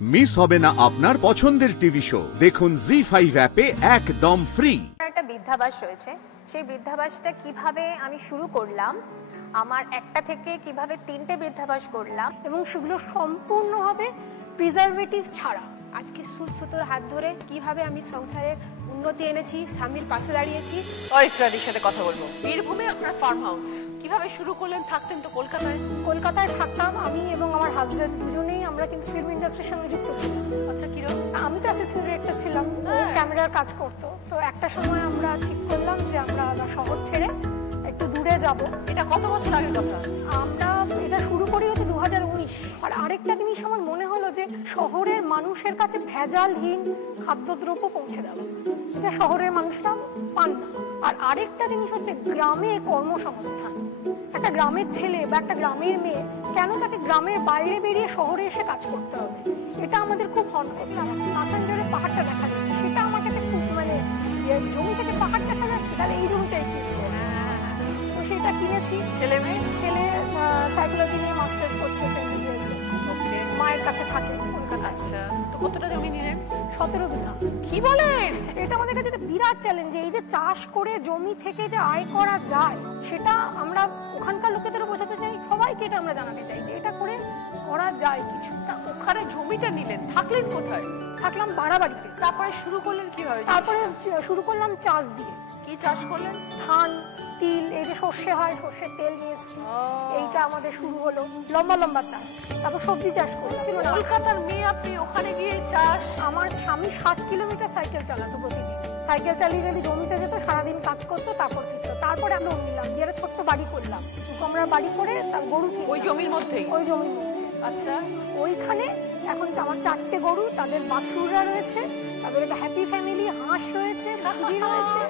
Miss হবে না আপনার পছন্দের টিভি শো, দেখুন জি5 অ্যাপে একদম ফ্রি। একটা বৃদ্ধাবাস রয়েছে, সেই বৃদ্ধাবাসটা কিভাবে আমি শুরু করলাম, আমার একটা থেকে কিভাবে 3টে বৃদ্ধাবাস করলাম, এবং সেগুলো সম্পূর্ণভাবে প্রিজারভেটিভ ছাড়া। আজকে সুতোর হাত ধরে কিভাবে আমি সংসারে উন্নতি এনেছি, স্বামীর পাশে দাঁড়িয়েছি। অরিত্রাদির সাথে কথা বলবো। বীরভূমে আপনার ফার্ম হাউস কিভাবে শুরু করলেন? থাকতেন তো কলকাতায়। কলকাতায় থাকতাম আমি এবং আমার হাজব্যান্ড, দুজনেই আমরা কিন্তু ফিল্ম ইন্ডাস্ট্রির সঙ্গে যুক্ত ছিলাম। আচ্ছা, কিরকম? আমি তো অ্যাসিস্ট্যান্ট ডিরেক্টর ছিলাম, ও ক্যামেরার কাজ করতো। তো একটা সময় আমরা ঠিক করলাম যে আমরা শহর ছেড়ে একটু দূরে যাব। এটা কত বছর আগের কথা? আমরা এটা শুরু করি হচ্ছে 2019। আর আরেকটা জিনিস আমার মনে হলো যে শহরের মানুষের কাছে ভেজালহীন খাদ্যদ্রব্য পৌঁছে দেওয়া, এটা শহরের মানুষরা পান না। আর আরেকটা জিনিস হচ্ছে গ্রামে কর্মসংস্থান। একটা গ্রামের ছেলে বা একটা গ্রামের মেয়ে কেন তাকে গ্রামের বাইরে বেরিয়ে শহরে এসে কাজ করতে হবে? এটা আমাদের খুব হন করতাম। প্যাসেঞ্জারের পাহাড়টা দেখা যাচ্ছে, সেটা আমার কাছে খুব জমি থেকে পাহাড় দেখা যাচ্ছে, তাহলে এই জমিটাই কিনবো। তো সেটা কিনেছি। ছেলে মেয়ে? ছেলে সাইকোলজি নিয়ে মাস্টার্স করছে সেন্ট জেভিয়ার্সে। মায়ের কাছে থাকে কলকাতায়। আচ্ছা, তো কতটা জমি নিলেন? 17 বিঘা। কি বলেন? এটা আমাদের কাছে একটা বিরাট চ্যালেঞ্জ। এই যে চাষ করে জমি থেকে যে আয় করা যায়, সেটা আমরা ওখানকার লোকেদেরও বোঝাতে চাই, সবাইকে এটা আমরা জানাতে চাই যে এটা করে করা যায় কিছু। তা ওখানে জমিটা নিলেন, থাকলেন কোথায়? থাকলাম বাড়াবাড়িতে। তারপরে শুরু করলেন কিভাবে? তারপরে শুরু করলাম চাষ দিয়ে। কি চাষ করলেন? ধান, তিল, এই যে সর্ষে হয়, সর্ষের তেল নিয়ে এসেছি, এইটা আমাদের শুরু হলো। লম্বা লম্বা চাষ। তারপর সবজি চাষ করেছিল না। কলকাতার মেয়ে, আপনি ওখানে গিয়ে চাষ? আমার স্বামী 7 কিলোমিটার সাইকেল চালাতো প্রতিদিন। সাইকেল চালিয়ে যদি জমিতে যেত, সারাদিন কাজ করতো, তারপর ফিরতো। তারপরে আমরা নিলাম, দিয়ে একটা ছোট্ট বাড়ি করলাম, আমরা বাড়ি করে তার গরু ওই জমির মধ্যেই? ওই জমির মধ্যে। আচ্ছা, ওইখানে এখন আমার 4টে গরু, তাদের বাছুররা রয়েছে, তাদের একটা হ্যাপি ফ্যামিলি, হাঁস রয়েছে, মুরগি রয়েছে।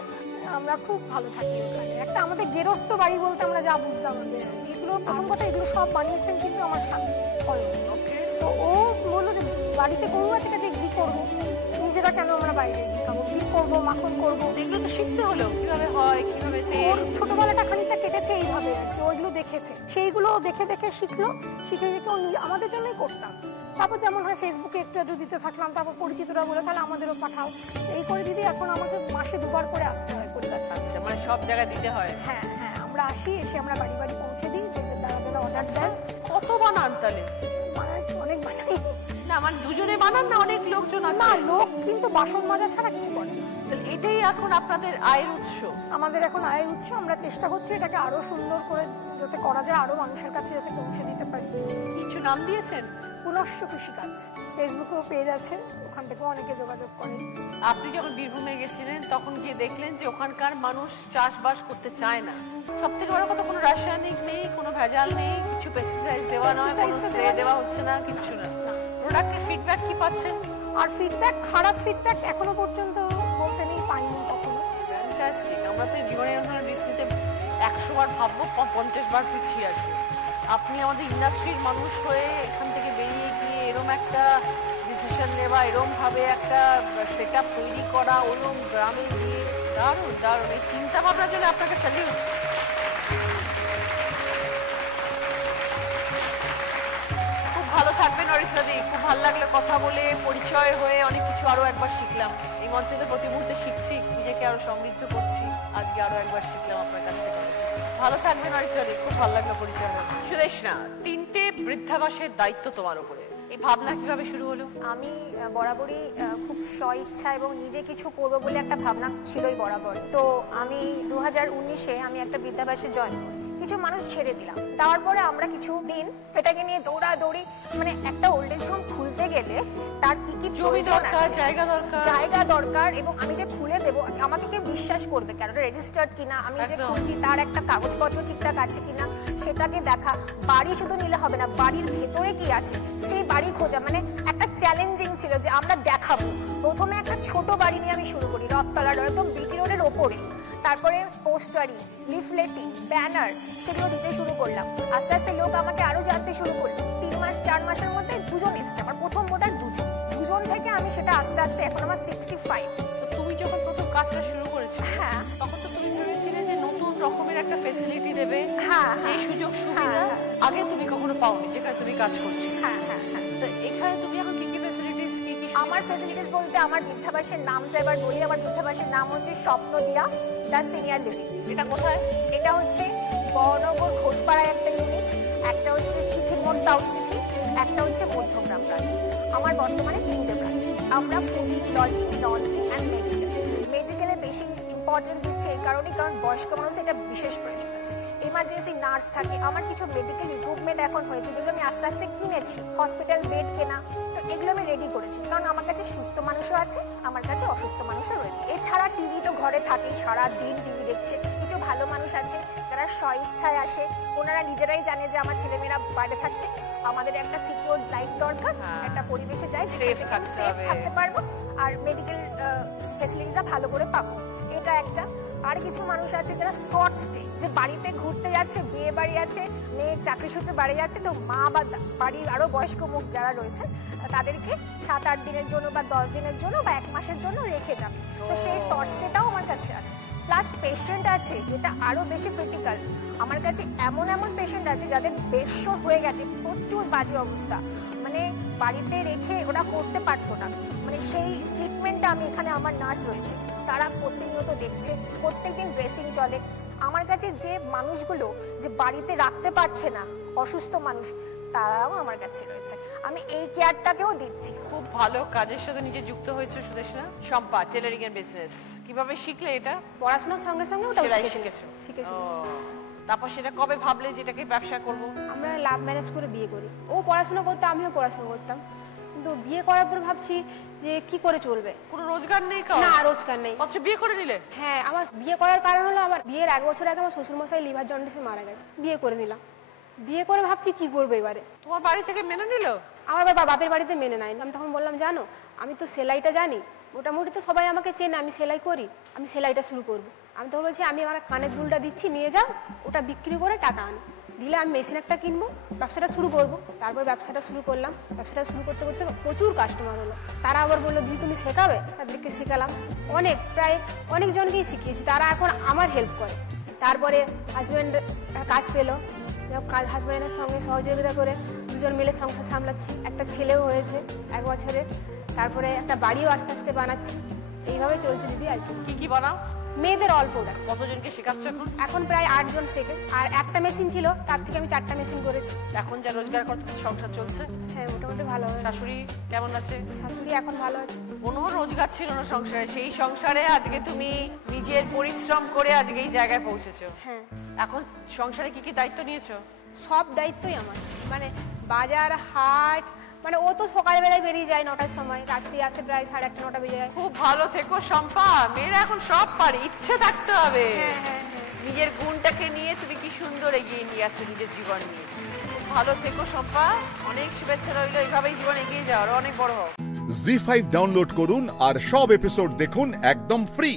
আমরা খুব ভালো থাকি ওখানে। একটা আমাদের গেরস্ত বাড়ি বলতে আমরা যা বুঝলাম। এগুলো প্রথম কথা, এগুলো সব বানিয়েছেন কিন্তু আমার স্বামী। তো ও বললো যে বাড়িতে গরু আছে, কাছে ঘি করবো, নিজেরা কেন আমরা বাইরে ঘি খাবো, ঘি করবো, মাখন করবো। এগুলো তো শিখতে হলো কিভাবে হয়, কিভাবে তেল। ছোটবেলাটা খানিকটা কেটেছে এইভাবে আর কি, ওইগুলো দেখেছে, সেইগুলো দেখে দেখে শিখলো। শিখে শিখে আমাদের জন্যই করতাম। তারপর যেমন হয় ফেসবুকে একটু একটু দিতে থাকলাম, তারপর পরিচিতরা বলে তাহলে আমাদেরও পাঠাও। এই করে দিদি এখন আমাকে মাসে 2বার করে আসতে হয় কলকাতা। আচ্ছা, মানে সব জায়গায় দিতে হয়? হ্যাঁ হ্যাঁ, আমরা আসি, এসে আমরা বাড়ি বাড়ি পৌঁছে দিই, যে যারা যারা অর্ডার দেয়। কত বানান তাহলে? অনেক বানাই না, মানে দুজনে বানান না অনেক লোকজন আছে? না, লোক কিন্তু বাসন মাজা ছাড়া কিছু করে না। তাহলে এটাই এখন আপনাদের আয়ের উৎস? আমাদের এখন আয়ের উৎস। আমরা চেষ্টা করছি এটাকে আরো সুন্দর করে যাতে করা যায়, আরো মানুষের কাছে যাতে পৌঁছে দিতে পারি। কিছু নাম দিয়েছেন? পুনশ্চ কৃষিকাজ, ফেসবুকেও পেজ আছে, ওখান থেকেও অনেকে যোগাযোগ করে। আপনি যখন বীরভূমে গেছিলেন তখন গিয়ে দেখলেন যে ওখানকার মানুষ চাষবাস করতে চায় না। সব থেকে বড় কথা, কোনো রাসায়নিক নেই, কোনো ভেজাল নেই, কিছু পেস্টিসাইড দেওয়া নয়, কোনো স্প্রে দেওয়া হচ্ছে না, কিছু না। প্রোডাক্টের ফিডব্যাক কি পাচ্ছেন? আর ফিডব্যাক, খারাপ ফিডব্যাক এখনো পর্যন্ত বলতে নেই, পাইনি কখনো। ফ্যান্টাস্টিক। আমরা তো জীবনে এরকম ধরনের রিস্ক নিতে 100 বার ভাববো, 50 বার পিছিয়ে আসবো। আপনি আমাদের ইন্ডাস্ট্রির মানুষ হয়ে এখান থেকে বেরিয়ে গিয়ে এরকম একটা ডিসিশন নেওয়া, এরকম ভাবে একটা সেট আপ তৈরি করা, ওরকম গ্রামে গিয়ে, দারুণ দারুণ। এই চিন্তা ভাবনার জন্য আপনাকে স্যালিউট। খুব ভালো থাকবেন অরিত্রাদি। খুব ভালো লাগলো কথা বলে, পরিচয় হয়ে অনেক কিছু আরো একবার শিখলাম। এই মঞ্চেতে প্রতি মুহূর্তে শিখছি, নিজেকে আরো সমৃদ্ধ করছি। আজকে আরো একবার শিখলাম আপনার কাছ থেকে। ভালো থাকবেন অরিত্রাদি, খুব ভালো লাগলো পরিচয় হয়ে। সুদেশনা, 3টে বৃদ্ধাবাসের দায়িত্ব তোমার উপরে, এই ভাবনা কিভাবে শুরু হলো? আমি বরাবরই খুব স্ব-ইচ্ছা এবং নিজে কিছু করবো বলে একটা ভাবনা ছিলই বরাবর। তো আমি 2019-এ আমি একটা বৃদ্ধাবাসে জয়েন করি। কিছু মানুষ ছেড়ে দিলাম, দেওয়ার পরে আমরা কিছু দিন এটাকে নিয়ে দৌড়াদৌড়ি, মানে একটা ওল্ড এজ হোম খুলতে গেলে তার কি কি জমি দরকার, জায়গা দরকার, এবং আমি যে খুলে দেবো আমাকে কেউ বিশ্বাস করবে, কেন রেজিস্টার্ড কিনা, আমি যে খুলছি তার একটা কাগজপত্র ঠিকঠাক আছে কিনা সেটাকে দেখা। বাড়ি শুধু নিলে হবে না, বাড়ির ভেতরে কি আছে সেই বাড়ি খোঁজা, মানে একটা চ্যালেঞ্জিং ছিল যে আমরা দেখাবো। প্রথমে একটা ছোট বাড়ি নিয়ে আমি শুরু করি, রথতলার একদম বিটি রোডের ওপরে। তারপরে পোস্টারিং, লিফলেটিং, ব্যানার, সেগুলো দিতে শুরু করলাম। আস্তে আস্তে লোক আমাকে আরো জানতে শুরু করলো। 3 মাস 4 মাসের মধ্যে 2জন এসছে, আমার প্রথম ভোটার 2জন থেকে আমি সেটা আস্তে আস্তে এখন আমার 65। তো তুমি যখন প্রথম কাজটা শুরু করেছিলে, হ্যাঁ, তখন তো তুমি ভেবেছিলে যে নতুন রকমের একটা ফ্যাসিলিটি দেবে, হ্যাঁ, এই সুযোগ সুবিধা আগে তুমি কখনো পাওনি যেখানে তুমি কাজ করছো। হ্যাঁ হ্যাঁ হ্যাঁ। তো এখানে তুমি এখন কি কি আমার ফেসিলিটিস বলতে আমার বৃদ্ধাবাসের নামটা এবার বলি। আমার বৃদ্ধাবাসের নাম হচ্ছে স্বপ্নদিয়া দ্য সিনিয়র লিভিং। এটা কোথায়? এটা হচ্ছে বহনগর ঘোষপাড়ায় একটা ইউনিট, একটা হচ্ছে সিথিমোড় সাউথ সিটি, একটা হচ্ছে মধ্যমগ্রাম ব্রাঞ্চ। আমার বর্তমানে 3টে ব্রাঞ্চ। আমরা fooding, lodging, laundry and medical. মেডিকেলে বেশি ইম্পর্টেন্ট দিচ্ছে এই কারণেই, কারণ বয়স্ক মানুষের এটা বিশেষ প্রয়োজন আছে। এমার্জেন্সি নার্স থাকে। আমার কিছু মেডিকেল ইকুইপমেন্ট এখন হয়েছে যেগুলো আমি আস্তে আস্তে কিনেছি, হসপিটাল বেড কেনা, তো এগুলো আমি রেডি করেছি, কারণ আমার কাছে সুস্থ মানুষও আছে, আমার কাছে অসুস্থ মানুষও রয়েছে। এছাড়া টিভি তো ঘরে থাকেই, সারা দিন টিভি দেখছে। কিছু ভালো মানুষ আছে যারা স্বইচ্ছায় আসে, ওনারা নিজেরাই জানে যে আমার ছেলেমেয়েরা বাইরে থাকছে, আমাদের একটা সিকিউর লাইফ দরকার, একটা পরিবেশে যাই সেফ থাকতে পারবো আর মেডিকেল ফ্যাসিলিটিটা ভালো করে পাবো, এটা একটা। আর কিছু মানুষ আছে যারা শর্ট স্টে, যে বাড়িতে ঘুরতে যাচ্ছে, বিয়ে বাড়ি আছে, মেয়ে চাকরি সূত্রে বাড়ি যাচ্ছে, তো মা বা বাড়ির আরো বয়স্ক মুখ যারা রয়েছে তাদেরকে 7-8 দিনের জন্য বা 10 দিনের জন্য বা 1 মাসের জন্য রেখে যাবে, তো সেই শর্ট স্টেটাও আমার কাছে আছে। প্লাস পেশেন্ট আছে যেটা আরো বেশি ক্রিটিক্যাল। আমার কাছে এমন এমন পেশেন্ট আছে যাদের বেশর হয়ে গেছে, প্রচুর বাজে অবস্থা, মানে বাড়িতে রেখে ওরা করতে পারতো না, মানে সেই ট্রিটমেন্টটা আমি এখানে আমার নার্স রয়েছে, তারা প্রতিনিয়ত দেখছে, প্রত্যেকদিন ড্রেসিং চলে। আমার কাছে যে মানুষগুলো যে বাড়িতে রাখতে পারছে না, অসুস্থ মানুষ, তারাও আমার কাছে রয়েছে, আমি এই কেয়ারটাকেও দিচ্ছি। খুব ভালো কাজের সাথে নিজে যুক্ত হয়েছে সুদেশনা। শম্পা, টেলারিং এর বিজনেস কিভাবে শিখলে এটা? পড়াশোনার সঙ্গে সঙ্গে ওটা সেলাই শিখেছো? শিখেছি। তারপর সেটা কবে ভাবলে যেটাকে ব্যবসা করব? আমরা লাভ ম্যারেজ করে বিয়ে করি। ও পড়াশোনা করতো, আমিও পড়াশোনা করতাম, কিন্তু বিয়ে করার পর ভাবছি যে কি করে চলবে, কোনো রোজগার নেই? না রোজগার নেই। আচ্ছা, বিয়ে করে নিলে? হ্যাঁ, আমার বিয়ে করার কারণ হলো আমার বিয়ের 1 বছর আগে আমার শ্বশুরমশাই লিভার জন্ডিসে মারা গেছে, বিয়ে করে নিলাম। বিয়ে করে ভাবছি কি করবো এবারে। তোমার বাড়ি থেকে মেনে নিল? আমার বাপের বাড়িতে মেনে নেয়নি। আমি তখন বললাম, জানো আমি তো সেলাইটা জানি, মোটামুটি তো সবাই আমাকে চেনে, আমি সেলাই করি, আমি সেলাইটা শুরু করবো। আমি তখন বলছি আমি আমার কানের দুলটা দিচ্ছি, নিয়ে যাও, ওটা বিক্রি করে টাকা আনো, দিলে আমি মেশিন একটা কিনবো, ব্যবসাটা শুরু করবো। তারপর ব্যবসাটা শুরু করলাম। ব্যবসাটা শুরু করতে করতে প্রচুর কাস্টমার হলো। তারা আবার বললো দিদি তুমি শেখাবে, তাদেরকে শেখালাম, প্রায় অনেকজনকেই শিখিয়েছি, তারা এখন আমার হেল্প করে। তারপরে হাজব্যান্ড কাজ পেলো, হাজব্যান্ডের সঙ্গে সহযোগিতা করে দুজন মিলে সংসার সামলাচ্ছি, একটা ছেলেও হয়েছে 1 বছরে, তারপরে একটা বাড়িও আস্তে আস্তে বানাচ্ছি, এইভাবে চলছে দিদি। আর কি কি বানাও? মেয়েদের অল্প ওটা। কতজনকে শেখাচ্ছ এখন? এখন প্রায় 8 জন শেখে, আর একটা মেশিন ছিল, তার থেকে আমি 4টা মেশিন করেছি। এখন যা রোজগার করতে সংসার চলছে? হ্যাঁ, মোটামুটি ভালো। শাশুড়ি কেমন আছে? শাশুড়ি এখন ভালো আছে। কোনো রোজগার ছিল না সংসারে, সেই সংসারে আজকে তুমি নিজের পরিশ্রম করে আজকে এই জায়গায় পৌঁছেছো। হ্যাঁ, এখন সংসারে কি কি দায়িত্ব নিয়েছো? সব দায়িত্বই আমার, মানে বাজার হাট, মানে ও তো সকালবেলায় বেরিয়ে যায় 9টার সময়, রাত্রি আসে প্রায় 8:30 9টা বেজে যায়। খুব ভালো থেকো শম্পা, মেয়েরা এখন সব পারে, ইচ্ছে থাকতে হবে। হ্যাঁ হ্যাঁ হ্যাঁ, নিজের গুণটাকে নিয়ে তুমি কি সুন্দর এগিয়ে নিয়ে যাচ্ছ নিজের জীবন নিয়ে। খুব ভালো থেকো শম্পা, অনেক শুভেচ্ছা রইলো, এইভাবেই জীবন এগিয়ে যাও, অনেক বড় হও। জি5 ডাউনলোড করুন আর সব এপিসোড দেখুন একদম ফ্রি।